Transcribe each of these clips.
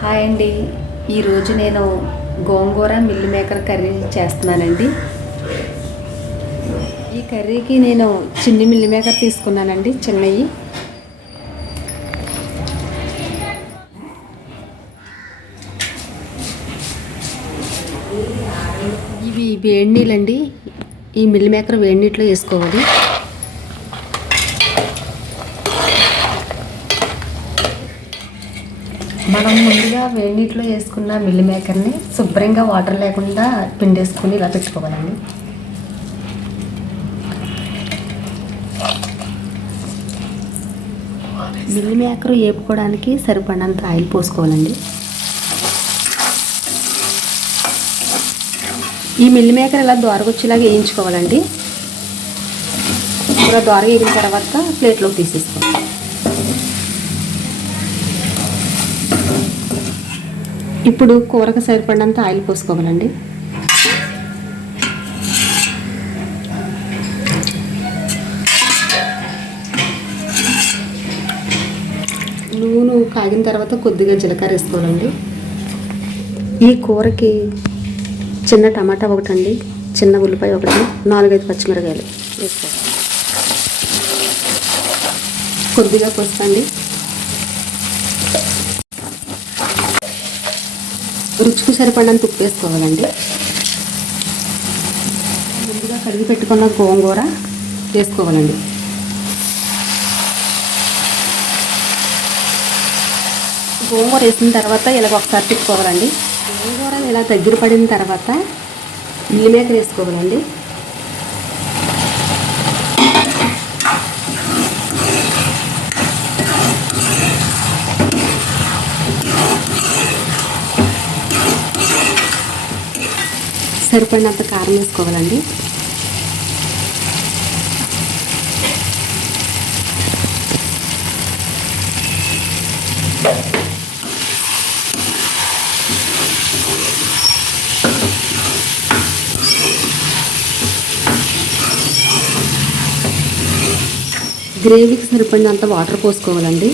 Hi అండి. ఈరోజు నేను గోంగూర మిల్లు మేకర్ కర్రీ చేస్తున్నానండి. ఈ కర్రీకి నేను చిన్ని మిల్లు మేకర్ తీసుకున్నానండి చిన్నవి ఇవి వేడి నీళ్ళండి. ఈ మిల్ మేకర్ వేడి నీటిలో వేసుకోవాలి. మనం ముందుగా వేడి నీటిలో వేసుకున్న మిల్లి మేకర్ని శుభ్రంగా వాటర్ లేకుండా పిండేసుకుని ఇలా పెట్టుకోవాలండి. మిల్లి మేకర్ వేపుకోవడానికి సరిపడినంత ఆయిల్ పోసుకోవాలండి. ఈ మిల్లి మేకర్ ఇలా దోరగొచ్చేలాగా వేయించుకోవాలండి. ఇలా దోరగా వేగిన తర్వాత ప్లేట్లోకి తీసేసుకోవాలి. ఇప్పుడు కూరకు సరిపడినంత ఆయిల్ పోసుకోవాలండి. నూనె కాగిన తర్వాత కొద్దిగా జీలకర్ర వేసుకోవాలండి. ఈ కూరకి చిన్న టమాటా ఒకటండి చిన్న ఉల్లిపాయ ఒకటి నాలుగైదు పచ్చిమిరకాయలు వేసుకోవాలి. కొద్దిగా పోస్తండి రుచికి సరిపడినంత ఉప్పు వేసుకోవాలండి. ముందుగా కడిగి పెట్టుకున్న గోంగూర వేసుకోవాలండి. గోంగూర వేసిన తర్వాత ఇలాగ ఒకసారి తిప్పుకోవాలండి. గోంగూర ఇలా దగ్గర పడిన తర్వాత ఇల్లు మీద వేసుకోవాలండి. సరిపడినంత కారం వేసుకోవాలండి. గ్రేవీకి సరిపడినంత వాటర్ పోసుకోవాలండి.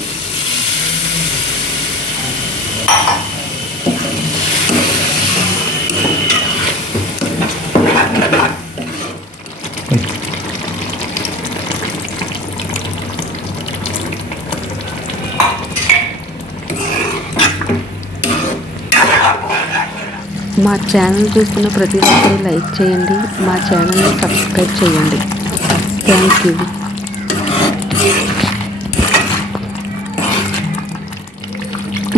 మా ఛానల్ చూస్తున్న ప్రతి ఒక్కరూ లైక్ చేయండి మా ఛానల్ని సబ్స్క్రైబ్ చేయండి. Thank you.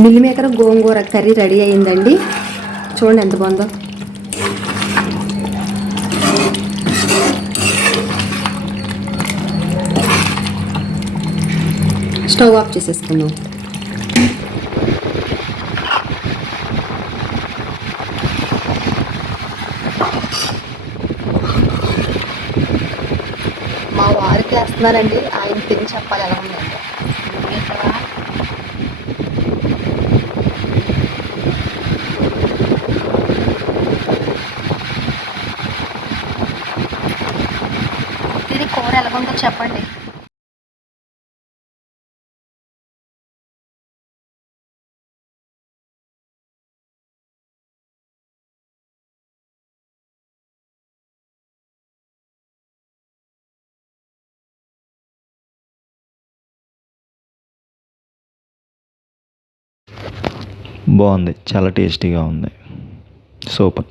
మిల్లి మేకర్ గోంగూర కర్రీ రెడీ అయిందండి. చూడండి ఎంత బాగుందో. స్టవ్ ఆఫ్ చేసేసుకుందాం. చేస్తున్నారండి. ఆయన తిని చెప్పాలి ఎలా ఉందండి ఇది కూర ఎలాగుందో చెప్పండి. బాగుంది చాలా టేస్టీగా ఉంది. సూపర్.